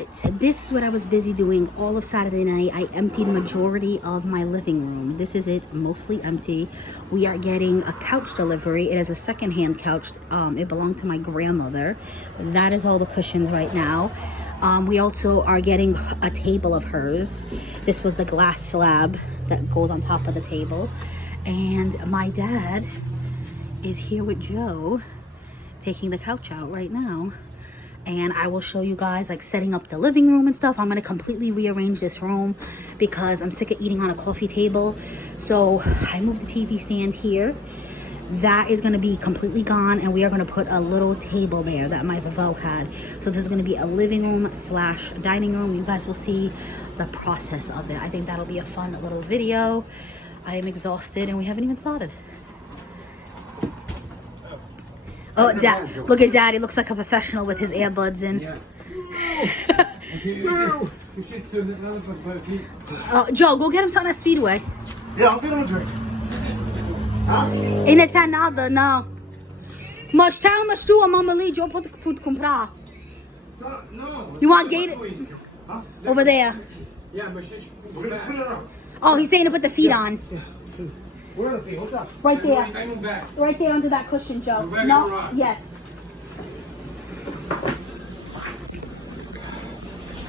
right, this is what I was busy doing all of Saturday night. I emptied majority of my living room. This is it, mostly empty. We are getting a couch delivery. It is a secondhand couch. It belonged to my grandmother. That is all the cushions right now. We also are getting a table of hers. This was the glass slab that goes on top of the table. And my dad is here with Joe, taking the couch out right now. And I will show you guys like setting up the living room and stuff. I'm going to completely rearrange this room because I'm sick of eating on a coffee table. So I moved the TV stand here. That is going to be completely gone, and we are going to put a little table there that my Vavo had. So this is going to be a living room slash dining room. You guys will see the process of it. I think that'll be a fun little video. I am exhausted and we haven't even started. Oh, Dad! Look at Dad. He looks like a professional with his earbuds in. Joe, go get him something at Speedway. Yeah, I'll get him a drink. Ain't it nada, não. Mas tem uma sua, mamãe ali, Joe pode comprar. No. You want gated? Over there. Yeah, but we're gonna spin it around. Oh, he's saying to put the feet on. Where are the feet? What's up? Right there. Right there under that cushion, Joe. No, yes.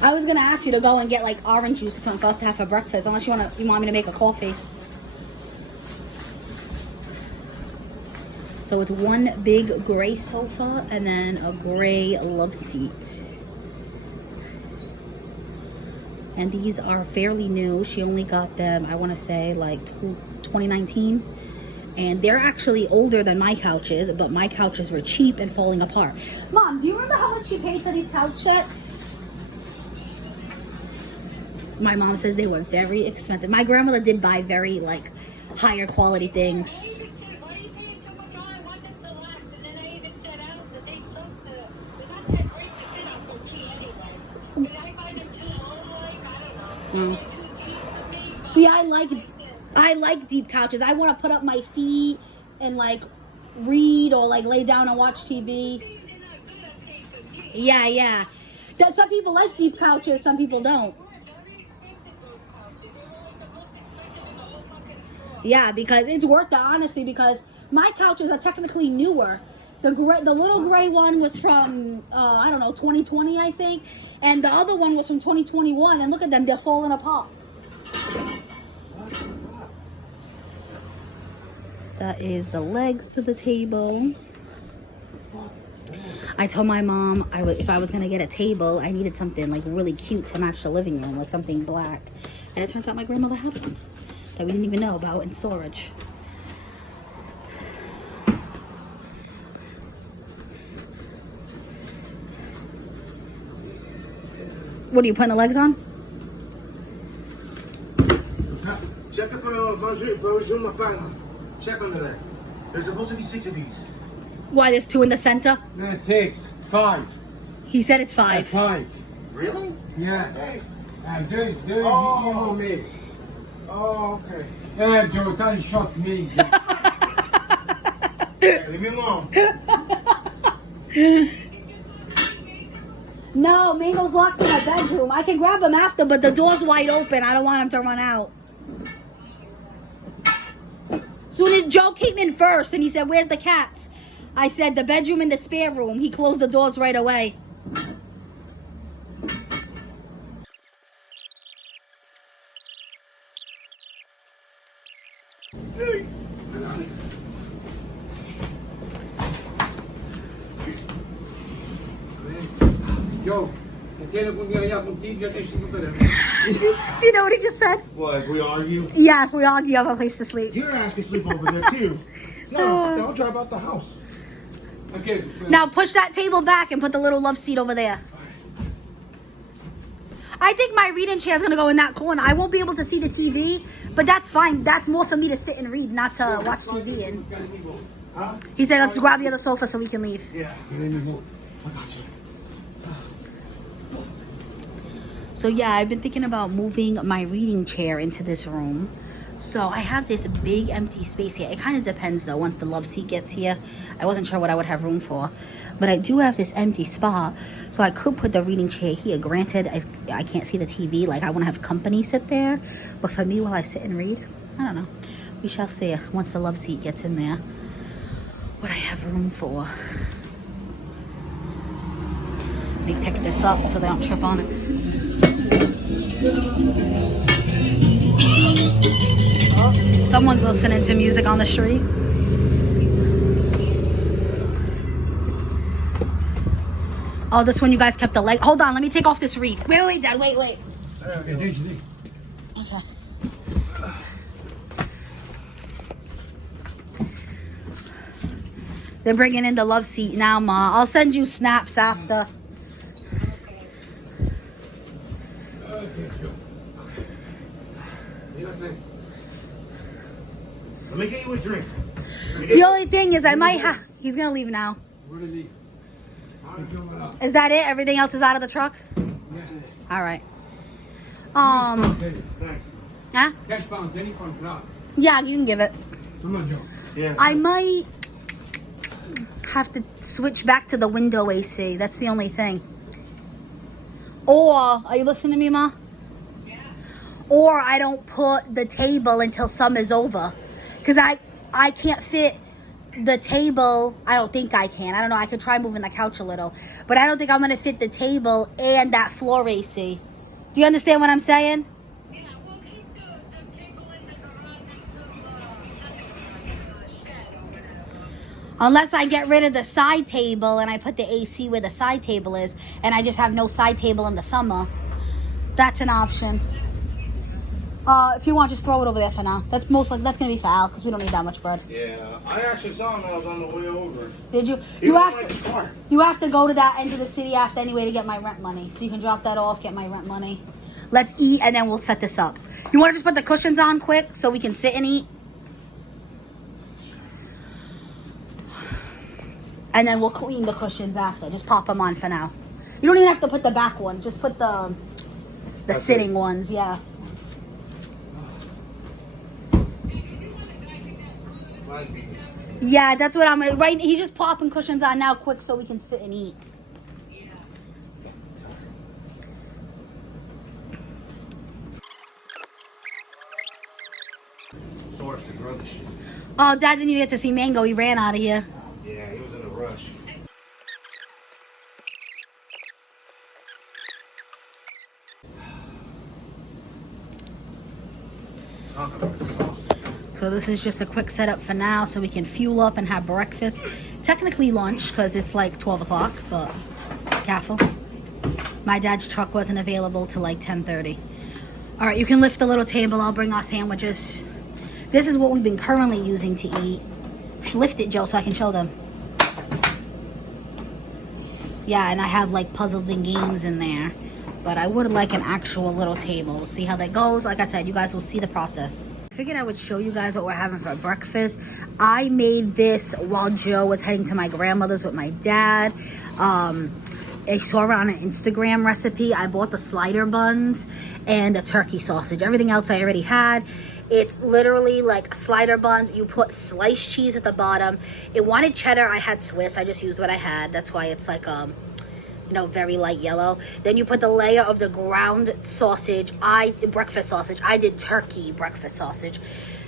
I was gonna ask you to go and get like orange juice or something for us to have for breakfast, unless you want me to make a coffee. So it's one big gray sofa and then a gray love seat. And these are fairly new. She only got them, I want to say, like 2019. And they're actually older than my couches, but my couches were cheap and falling apart. Mom, do you remember how much you paid for these couch sets? My mom says they were very expensive. My grandmother did buy very, like, higher quality things. See, I like deep couches. I want to put up my feet and like read or like lay down and watch TV. Yeah. Some people like deep couches, some people don't. Yeah, because it's worth it, honestly, because my couches are technically newer. The little gray one was from, I don't know, 2020, I think. And the other one was from 2021. And look at them, they're falling apart. That is the legs to the table. I told my mom if I was going to get a table, I needed something like really cute to match the living room, like something black. And it turns out my grandmother had one that we didn't even know about in storage. What are you putting the legs on? Check under there. There's supposed to be 6 of these. Why, there's 2 in the center? No, 6, 5. He said it's 5. 5. Really? Yeah. Hey. There's you know me. Oh, okay. Yeah, Joe, that shot me. Hey, leave me alone. No, Mango's locked in my bedroom. I can grab him after, but the door's wide open. I don't want him to run out. Soon as Joe came in first and he said, "Where's the cats?" I said, "The bedroom and the spare room." He closed the doors right away. Joe, do you know what he just said? What, if we argue? Yeah, if we argue, I have a place to sleep. You're asking to sleep over there, too. No, I'll drive out the house. Okay. Now push that table back and put the little love seat over there. I think my reading chair is going to go in that corner. I won't be able to see the TV, but that's fine. That's more for me to sit and read, not to watch TV in. Huh? He said, let's grab the other sofa so we can leave. Yeah. I got you. So yeah, I've been thinking about moving my reading chair into this room. So I have this big empty space here. It kind of depends though, once the love seat gets here. I wasn't sure what I would have room for. But I do have this empty spot, so I could put the reading chair here. Granted, I can't see the TV, like I want to have company sit there. But for me, while I sit and read, I don't know. We shall see once the love seat gets in there what I have room for. Let me pick this up so they don't trip on it. Oh, someone's listening to music on the street. Oh, this one you guys kept the leg. Hold on, let me take off this wreath. Wait, Dad, wait. Okay. Okay. They're bringing in the love seat now, Ma. I'll send you snaps after. Let me get you a drink. The only thing is I might have... He's going to leave now. Is that it? Everything else is out of the truck? All right. Thanks. Huh? Cash pound, any contract. Yeah, you can give it. Come on, Joe. Yeah. I might have to switch back to the window AC. That's the only thing. Or, are you listening to me, Ma? Yeah. Or I don't put the table until summer's over. Because I can't fit the table. I don't think I can. I don't know. I could try moving the couch a little. But I don't think I'm going to fit the table and that floor AC. Do you understand what I'm saying? Yeah, we'll keep the table in the garage until the shed over there. Unless I get rid of the side table and I put the AC where the side table is and I just have no side table in the summer. That's an option. If you want, just throw it over there for now. That's most likely, that's going to be foul because we don't need that much bread. Yeah, I actually saw him when I was on the way over. Did you? He You was have, in my car. you have to go to that end of the city after anyway to get my rent money. So you can drop that off, get my rent money. Let's eat and then we'll set this up. You want to just put the cushions on quick so we can sit and eat? And then we'll clean the cushions after. Just pop them on for now. You don't even have to put the back ones. Just put the That's sitting it. ones, yeah. Yeah, that's what I'm gonna. Right, he's just popping cushions on now, quick, so we can sit and eat. Source to grow the shit. Oh, Dad didn't even get to see Mango. He ran out of here. Yeah, he was in a rush. Talk about the sauce. So this is just a quick setup for now, so we can fuel up and have breakfast. Technically lunch, because it's like 12 o'clock, but careful. My dad's truck wasn't available till like 10:30. All right, you can lift the little table. I'll bring our sandwiches. This is what we've been currently using to eat. Lift it, Joe, so I can show them. Yeah, and I have like puzzles and games in there. But I would like an actual little table. We'll see how that goes. Like I said, you guys will see the process. I figured I would show you guys what we're having for breakfast. I made this while Joe was heading to my grandmother's with my dad. I saw it on an Instagram recipe. I bought the slider buns and the turkey sausage. Everything else I already had. It's literally like slider buns. You put sliced cheese at the bottom. It wanted cheddar. I had Swiss. I just used what I had. That's why it's like you know, very light yellow. Then you put the layer of the ground sausage. Breakfast sausage. I did turkey breakfast sausage.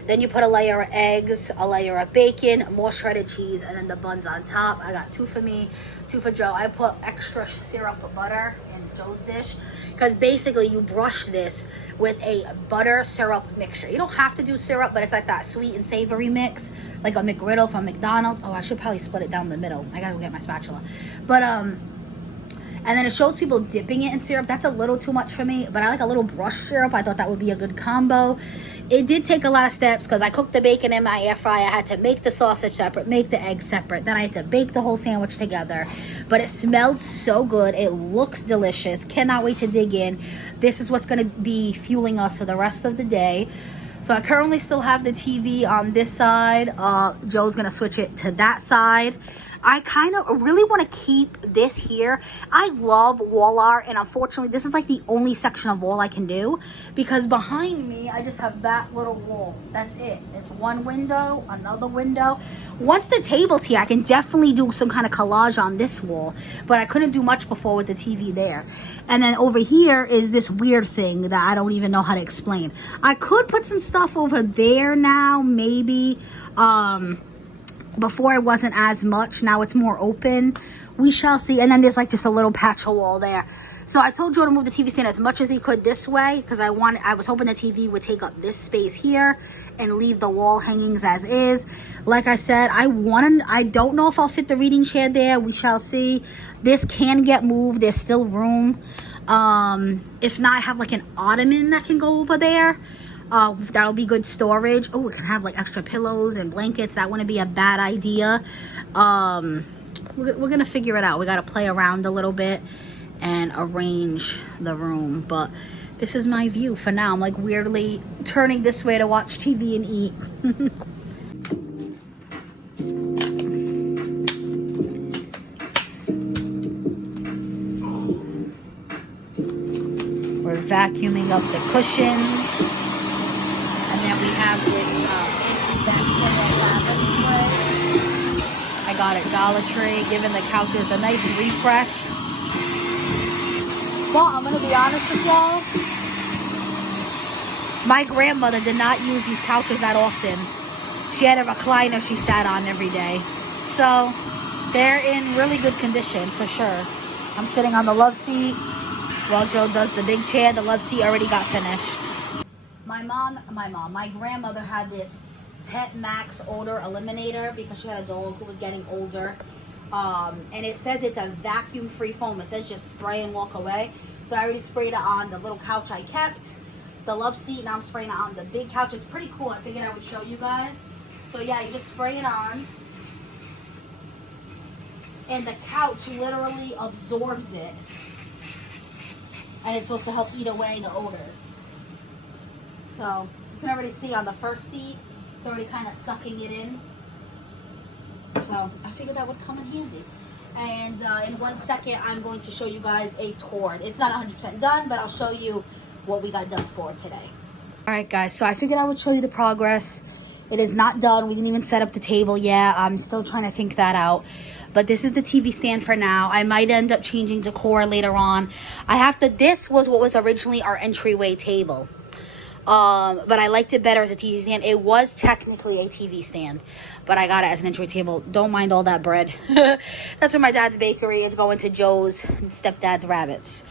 Then you put a layer of eggs, a layer of bacon, more shredded cheese, and then the buns on top. I got 2 for me, 2 for Joe. I put extra syrup of butter in Joe's dish because basically you brush this with a butter syrup mixture. You don't have to do syrup, but it's like that sweet and savory mix, like a McGriddle from McDonald's. Oh, I should probably split it down the middle. I gotta go get my spatula. But and then it shows people dipping it in syrup. That's a little too much for me, but I like a little brush syrup. I thought that would be a good combo. It did take a lot of steps because I cooked the bacon in my air fryer. I had to make the sausage separate, make the eggs separate. Then I had to bake the whole sandwich together. But it smelled so good. It looks delicious. Cannot wait to dig in. This is what's going to be fueling us for the rest of the day. So I currently still have the TV on this side. Joe's going to switch it to that side. I kind of really want to keep this here. I love wall art, and unfortunately this is like the only section of wall I can do, because behind me I just have that little wall. That's it. It's one window, another window. Once the table's here, I can definitely do some kind of collage on this wall, but I couldn't do much before with the TV there. And then over here is this weird thing that I don't even know how to explain. I could put some stuff over there now, maybe. Before it wasn't as much, now it's more open. We shall see. And then there's like just a little patch of wall there. So I told Joe to move the TV stand as much as he could this way, because I was hoping the TV would take up this space here and leave the wall hangings as is. Like I said, I don't know if I'll fit the reading chair there. We shall see. This can get moved. There's still room. If not, I have like an ottoman that can go over there. That'll be good storage. Oh, we can have like extra pillows and blankets. That wouldn't be a bad idea. We're gonna figure it out. We gotta play around a little bit and arrange the room. But this is my view for now. I'm like weirdly turning this way to watch TV and eat. We're vacuuming up the cushions. And then we have this antibacterial lavender spray. I got it Dollar Tree, giving the couches a nice refresh. Well, I'm going to be honest with y'all. My grandmother did not use these couches that often. She had a recliner she sat on every day. So they're in really good condition for sure. I'm sitting on the love seat while Joe does the big chair. The love seat already got finished. My grandmother had this Pet Max odor eliminator because she had a dog who was getting older. And it says it's a vacuum-free foam. It says just spray and walk away. So I already sprayed it on the little couch I kept, the love seat. Now I'm spraying it on the big couch. It's pretty cool. I figured I would show you guys. So yeah, you just spray it on. And the couch literally absorbs it. And it's supposed to help eat away the odors. So you can already see on the first seat, it's already kind of sucking it in. So I figured that would come in handy. And in 1 second, I'm going to show you guys a tour. It's not 100% done, but I'll show you what we got done for today. All right, guys. So I figured I would show you the progress. It is not done. We didn't even set up the table yet. I'm still trying to think that out. But this is the TV stand for now. I might end up changing decor later on. This was what was originally our entryway table. But I liked it better as a TV stand. It was technically a TV stand, but I got it as an entry table. Don't mind all that bread. That's from my dad's bakery. It's going to Joe's stepdad's rabbits.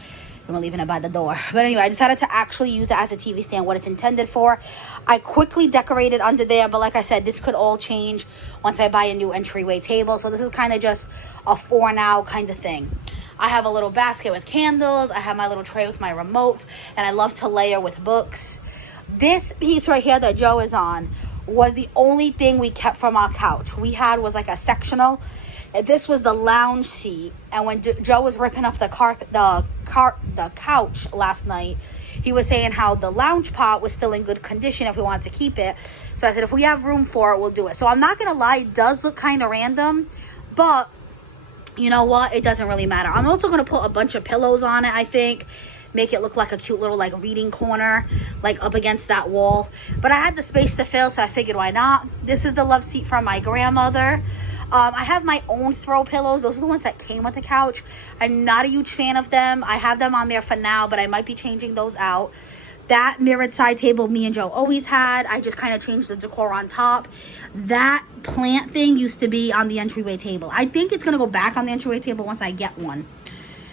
And we're leaving it by the door. But anyway, I decided to actually use it as a TV stand, what it's intended for. I quickly decorated under there, but like I said, this could all change once I buy a new entryway table. So this is kind of just a for now kind of thing. I have a little basket with candles. I have my little tray with my remote, and I love to layer with books. This piece right here that Joe is on was the only thing we kept from our couch. We had was like a sectional. This was the lounge seat, and when Joe was ripping up the couch last night, he was saying how the lounge part was still in good condition if we wanted to keep it. So I said, if we have room for it, we'll do it. So I'm not gonna lie, it does look kind of random, but you know what? It doesn't really matter. I'm also gonna put a bunch of pillows on it, I think. Make it look like a cute little like reading corner, like up against that wall. But I had the space to fill, so I figured why not. This is the love seat from my grandmother. I have my own throw pillows. Those are the ones that came with the couch. I'm not a huge fan of them. I have them on there for now, but I might be changing those out. That mirrored side table me and Joe always had. I just kind of changed the decor on top. That plant thing used to be on the entryway table. I think it's going to go back on the entryway table once I get one.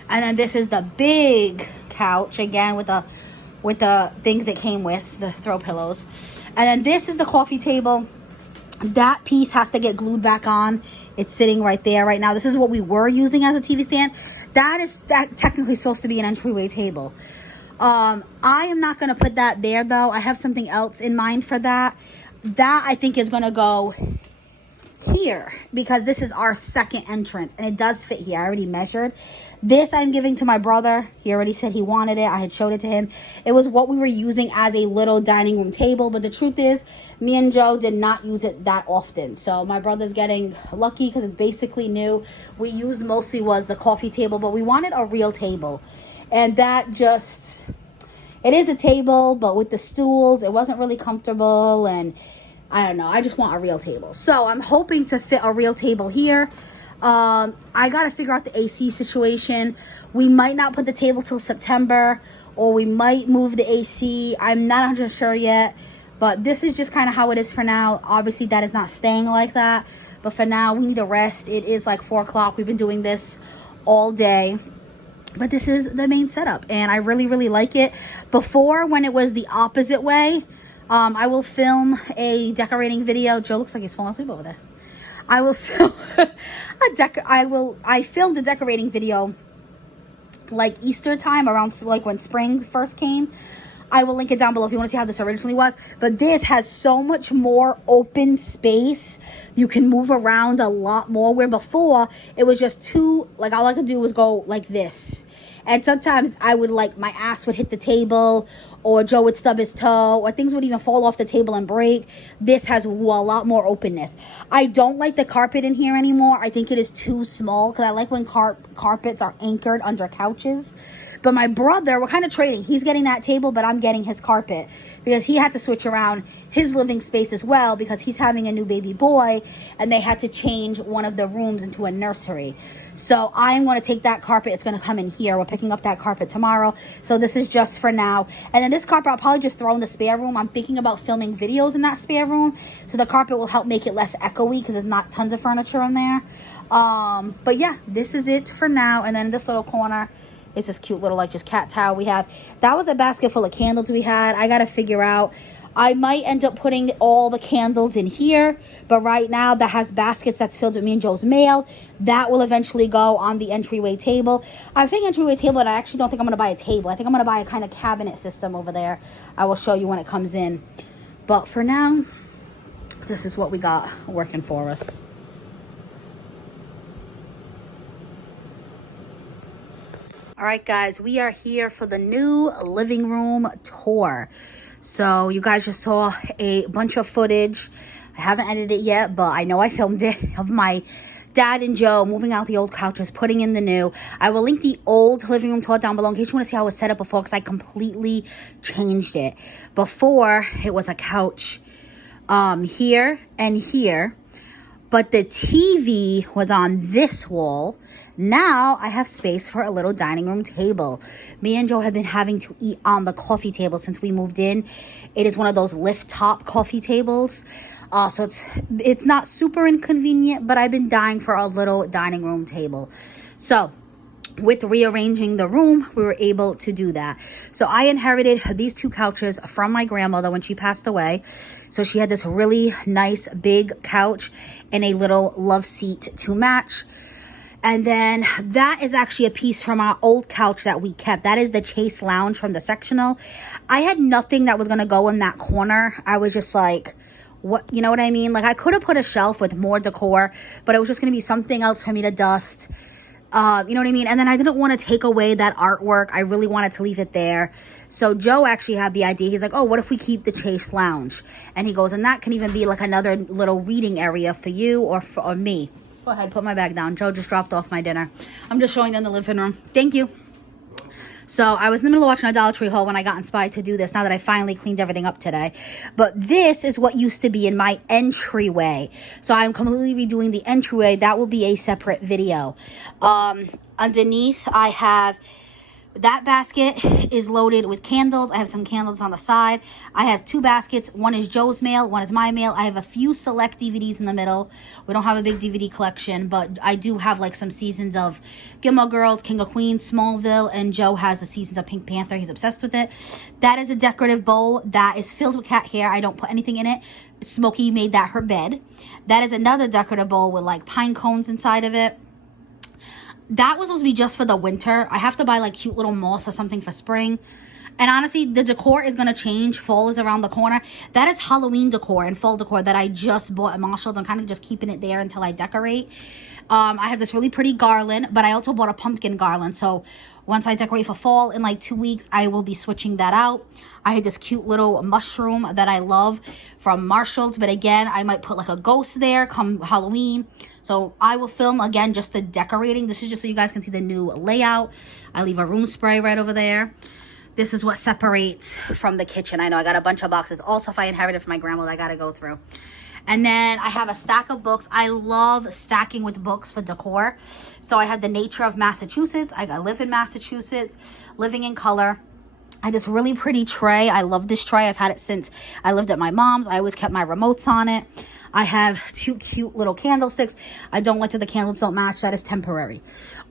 And then this is the big couch again with the things it came with, the throw pillows. And then this is the coffee table. That piece has to get glued back on. It's sitting right there right now. This is what we were using as a TV stand. That is technically supposed to be an entryway table. I am not going to put that there though. I have something else in mind for that. That I think is going to go here because this is our second entrance and it does fit here. I already measured. This I'm giving to my brother. He already said he wanted it. I had showed it to him. It was what we were using as a little dining room table, but the truth is me and Joe did not use it that often. So my brother's getting lucky because it's basically new. We used mostly was the coffee table, but we wanted a real table. And that just, it is a table, but with the stools, it wasn't really comfortable. And I don't know, I just want a real table. So I'm hoping to fit a real table here. I got to figure out the AC situation. We might not put the table till September, or we might move the AC. I'm not 100% sure yet, but this is just kind of how it is for now. Obviously, that is not staying like that, but for now, we need a rest. It is like 4 o'clock. We've been doing this all day, but this is the main setup, and I really, really like it. Before, when it was the opposite way, I will film a decorating video. Joe looks like he's falling asleep over there. I will film I filmed a decorating video like Easter time, around like when spring first came. I will link it down below if you want to see how this originally was. But this has so much more open space. You can move around a lot more, where before it was just too, like, all I could do was go like this. And sometimes I would, like, my ass would hit the table, or Joe would stub his toe, or things would even fall off the table and break. This has a lot more openness. I don't like the carpet in here anymore. I think it is too small, because I like when carpets are anchored under couches. But my brother, we're kind of trading. He's getting that table, but I'm getting his carpet because he had to switch around his living space as well because he's having a new baby boy and they had to change one of the rooms into a nursery. So I'm going to take that carpet. It's going to come in here. We're picking up that carpet tomorrow. So this is just for now. And then this carpet, I'll probably just throw in the spare room. I'm thinking about filming videos in that spare room. So the carpet will help make it less echoey because there's not tons of furniture in there. But yeah, this is it for now. And then in this little corner, it's this cute little, like, just cat towel we have. That was a basket full of candles we had. I got to figure out. I might end up putting all the candles in here. But right now, that has baskets that's filled with me and Joe's mail. That will eventually go on the entryway table. I'm saying entryway table, but I actually don't think I'm going to buy a table. I think I'm going to buy a kind of cabinet system over there. I will show you when it comes in. But for now, this is what we got working for us. All right, guys, we are here for the new living room tour. So you guys just saw a bunch of footage. I haven't edited it yet, but I know I filmed it of my dad and Joe moving out the old couches, putting in the new. I will link the old living room tour down below in case you want to see how it was set up before, because I completely changed it. Before, it was a couch here and here. But the TV was on this wall. Now I have space for a little dining room table. Me and Joe have been having to eat on the coffee table since we moved in. It is one of those lift top coffee tables. So it's not super inconvenient, but I've been dying for a little dining room table. So with rearranging the room, we were able to do that. So I inherited these 2 couches from my grandmother when she passed away. So she had this really nice big couch and a little love seat to match. And then that is actually a piece from our old couch that we kept. That is the Chase Lounge from the sectional. I had nothing that was going to go in that corner. I was just like, what, you know what I mean? Like, I could have put a shelf with more decor, but it was just going to be something else for me to dust. You know what I mean? And then I didn't want to take away that artwork. I really wanted to leave it there. So Joe actually had the idea. He's like, oh, what if we keep the Chase Lounge? And he goes, and that can even be like another little reading area for you or for me. Go ahead, put my bag down. Joe just dropped off my dinner. I'm just showing them the living room. Thank you. So I was in the middle of watching a Dollar Tree haul when I got inspired to do this, now that I finally cleaned everything up today. But this is what used to be in my entryway. So I'm completely redoing the entryway. That will be a separate video. Underneath, I have... that basket is loaded with candles. I have some candles on the side. I have 2 baskets. One is Joe's mail. One is my mail. I have a few select DVDs in the middle. We don't have a big DVD collection, but I do have like some seasons of Gilmore Girls, King of Queens, Smallville, and Joe has the seasons of Pink Panther. He's obsessed with it. That is a decorative bowl that is filled with cat hair. I don't put anything in it. Smokey made that her bed. That is another decorative bowl with like pine cones inside of it. That was supposed to be just for the winter. I have to buy like cute little moss or something for spring. And honestly, the decor is going to change. Fall is around the corner. That is Halloween decor and fall decor that I just bought at Marshall's. I'm kind of just keeping it there until I decorate. I have this really pretty garland, but I also bought a pumpkin garland. So once I decorate for fall in like 2 weeks, I will be switching that out. I had this cute little mushroom that I love from Marshall's. But again, I might put like a ghost there come Halloween. So I will film again just the decorating. This is just so you guys can see the new layout. I leave a room spray right over there. This is what separates from the kitchen. I know I got a bunch of boxes. All stuff I inherited from my grandmother I got to go through. And then I have a stack of books. I love stacking with books for decor. So I have The Nature of Massachusetts. I live in Massachusetts, Living in Color. I have this really pretty tray. I love this tray. I've had it since I lived at my mom's. I always kept my remotes on it. I have 2 cute little candlesticks. I don't like that the candles don't match. That is temporary.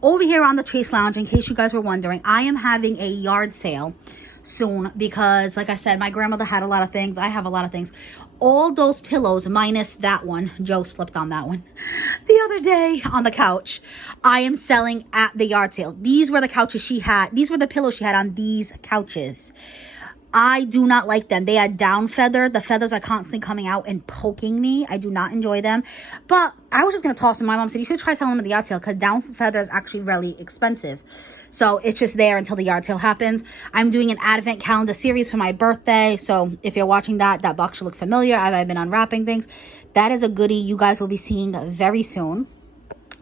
Over here on the Chase Lounge, in case you guys were wondering, I am having a yard sale soon because, like I said, my grandmother had a lot of things. I have a lot of things. All those pillows minus that one, Joe slipped on that one the other day on the couch, I am selling at the yard sale. These were the couches she had. These were the pillows she had on these couches. I do not like them. They are down feathered. The feathers are constantly coming out and poking me. I do not enjoy them. But I was just going to toss them. My mom said, you should try selling them at the yard sale because down feather is actually really expensive. So it's just there until the yard sale happens. I'm doing an advent calendar series for my birthday. So if you're watching that box should look familiar. I've been unwrapping things. That is a goodie you guys will be seeing very soon.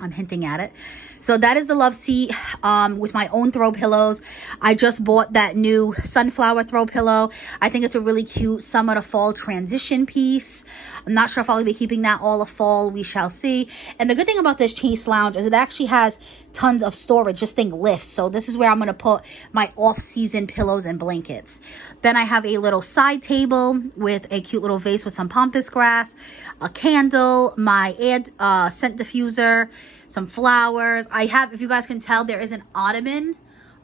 I'm hinting at it. So that is the love seat with my own throw pillows. I just bought that new sunflower throw pillow. I think it's a really cute summer to fall transition piece. I'm not sure if I'll be keeping that all of fall. We shall see. And the good thing about this Chase Lounge is it actually has tons of storage. This thing lifts. So this is where I'm going to put my off-season pillows and blankets. Then I have a little side table with a cute little vase with some pampas grass, a candle, my air scent diffuser, some flowers. I have, if you guys can tell, there is an ottoman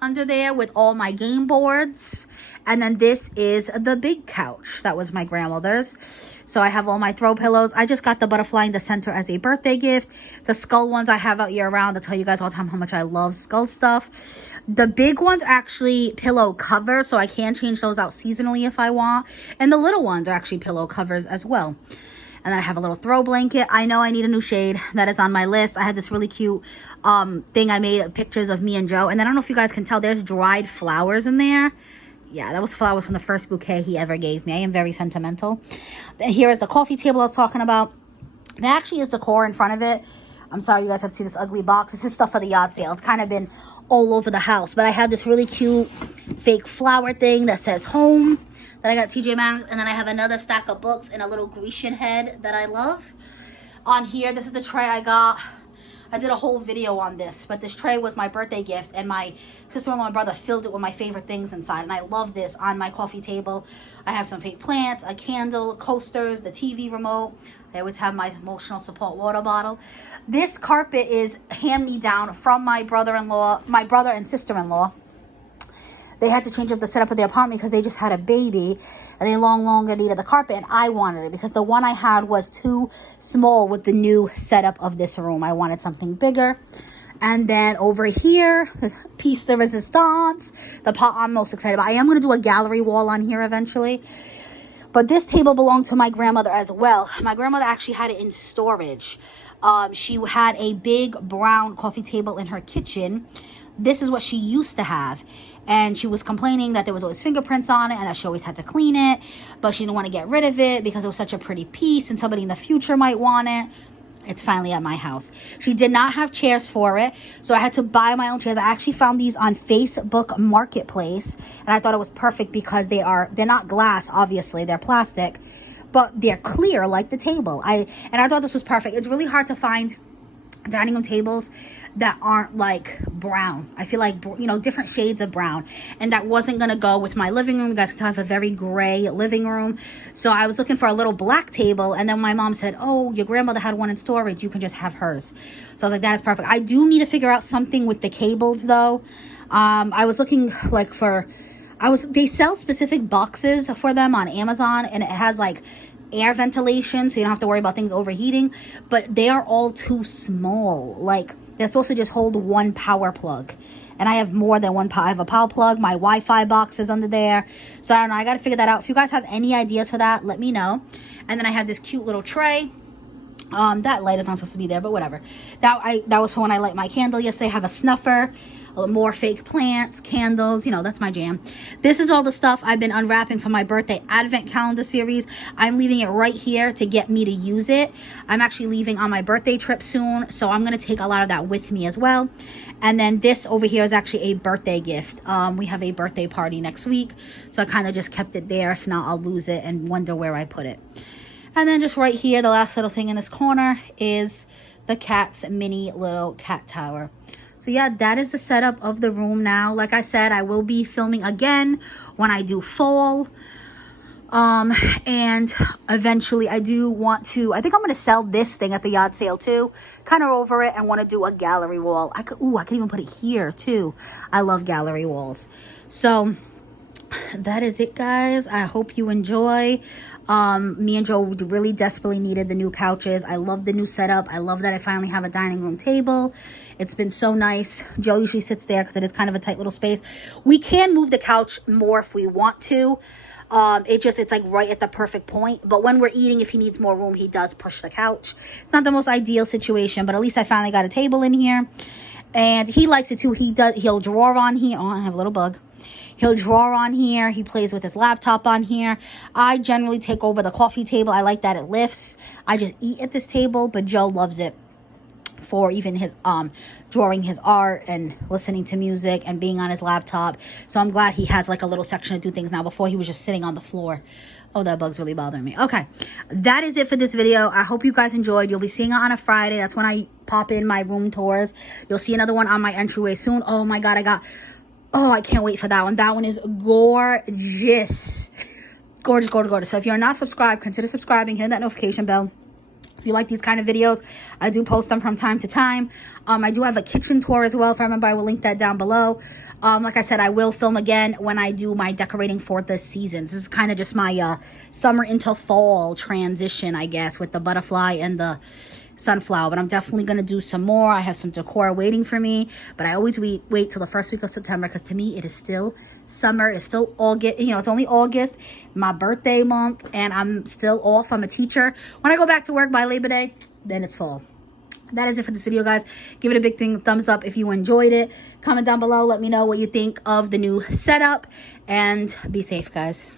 under there with all my game boards. And then this is the big couch. That was my grandmother's. So I have all my throw pillows. I just got the butterfly in the center as a birthday gift. The skull ones I have out year round. I tell you guys all the time how much I love skull stuff. The big ones actually pillow covers, so I can change those out seasonally if I want. And the little ones are actually pillow covers as well. And then I have a little throw blanket. I know I need a new shade. That is on my list. I had this really cute thing I made of pictures of me and Joe. And then I don't know if you guys can tell, there's dried flowers in there. Yeah, that was flowers from the first bouquet he ever gave me. I am very sentimental. Then here is the coffee table I was talking about. That actually is decor in front of it. I'm sorry you guys had to see this ugly box. This is stuff for the yard sale. It's kind of been all over the house. But I have this really cute fake flower thing that says home that I got TJ Maxx. And then I have another stack of books and a little Grecian head that I love. On here, this is the tray I got. I did a whole video on this, but this tray was my birthday gift, and my sister-in-law and brother filled it with my favorite things inside, and I love this on my coffee table. I have some fake plants, a candle, coasters, the TV remote. I always have my emotional support water bottle. This carpet is hand-me-down from my brother and sister-in-law. They had to change up the setup of their apartment because they just had a baby and they longer needed the carpet, and I wanted it because the one I had was too small with the new setup of this room. I wanted something bigger. And then over here, piece de resistance, the pot I'm most excited about. I am going to do a gallery wall on here eventually. But this table belonged to my grandmother as well. My grandmother actually had it in storage. She had a big brown coffee table in her kitchen. This is what she used to have. And she was complaining that there was always fingerprints on it and that she always had to clean it. But she didn't want to get rid of it because it was such a pretty piece and somebody in the future might want it. It's finally at my house. She did not have chairs for it, so I had to buy my own chairs. I actually found these on Facebook Marketplace, and I thought it was perfect because they're not glass, obviously. They're plastic, but they're clear like the table. I thought this was perfect. It's really hard to find dining room tables that aren't like brown. I feel like, you know, different shades of brown, and that wasn't gonna go with my living room. You guys can have a very gray living room, so I was looking for a little black table, and then my mom said, oh, your grandmother had one in storage, you can just have hers. So I was like, that is perfect. I do need to figure out something with the cables though. I was looking like they sell specific boxes for them on Amazon, and it has like air ventilation, so you don't have to worry about things overheating, but they are all too small. Like, They're supposed to just hold one power plug. And I have more than one I have a power plug. My Wi-Fi box is under there. So I don't know. I got to figure that out. If you guys have any ideas for that, let me know. And then I have this cute little tray. That light is not supposed to be there, but whatever. That was for when I light my candle yesterday. I have a snuffer, more fake plants, candles, you know, that's my jam. This is all the stuff I've been unwrapping for my birthday advent calendar series. I'm leaving it right here to get me to use it. I'm actually leaving on my birthday trip soon, so I'm going to take a lot of that with me as well. And then this over here is actually a birthday gift. We have a birthday party next week, so I kind of just kept it there. If not, I'll lose it and wonder where I put it. And then just right here, the last little thing in this corner is the cat's mini little cat tower. So yeah, that is the setup of the room now. Like I said, I will be filming again when I do fall. And eventually I do want to, I think I'm going to sell this thing at the yard sale too. Kind of over it and want to do a gallery wall. I could even put it here too. I love gallery walls. So that is it, guys. I hope you enjoy. Me and Joe really desperately needed the new couches. I love the new setup. I love that I finally have a dining room table. It's been so nice. Joe usually sits there because it is kind of a tight little space. We can move the couch more if we want to. It's like right at the perfect point. But when we're eating, if he needs more room, he does push the couch. It's not the most ideal situation, but at least I finally got a table in here. And he likes it too. He'll draw on here. Oh, I have a little bug. He'll draw on here. He plays with his laptop on here. I generally take over the coffee table. I like that it lifts. I just eat at this table, but Joe loves it for even his drawing his art and listening to music and being on his laptop. So I'm glad he has like a little section to do things now. Before he was just sitting on the floor. Oh, that bug's really bothering me. Okay, that is it for this video. I hope you guys enjoyed. You'll be seeing it on a Friday. That's when I pop in my room tours. You'll see another one on my entryway soon. Oh my God, I can't wait for that one. That one is gorgeous. Gorgeous, gorgeous, gorgeous. So if you're not subscribed, consider subscribing, hit that notification bell. If you like these kind of videos, I do post them from time to time. I do have a kitchen tour as well. If I remember, I will link that down below. Like I said, I will film again when I do my decorating for the seasons. This is kind of just my summer into fall transition, I guess, with the butterfly and the sunflower. But I'm definitely going to do some more. I have some decor waiting for me. But I always wait till the first week of September because to me, it is still summer. It's still August. You know, it's only August, my birthday month, and I'm still off. I'm a teacher. When I go back to work by Labor Day, then it's fall. That is it for this video, guys. Give it a big thumbs up if you enjoyed it. Comment down below. Let me know what you think of the new setup. And be safe, guys.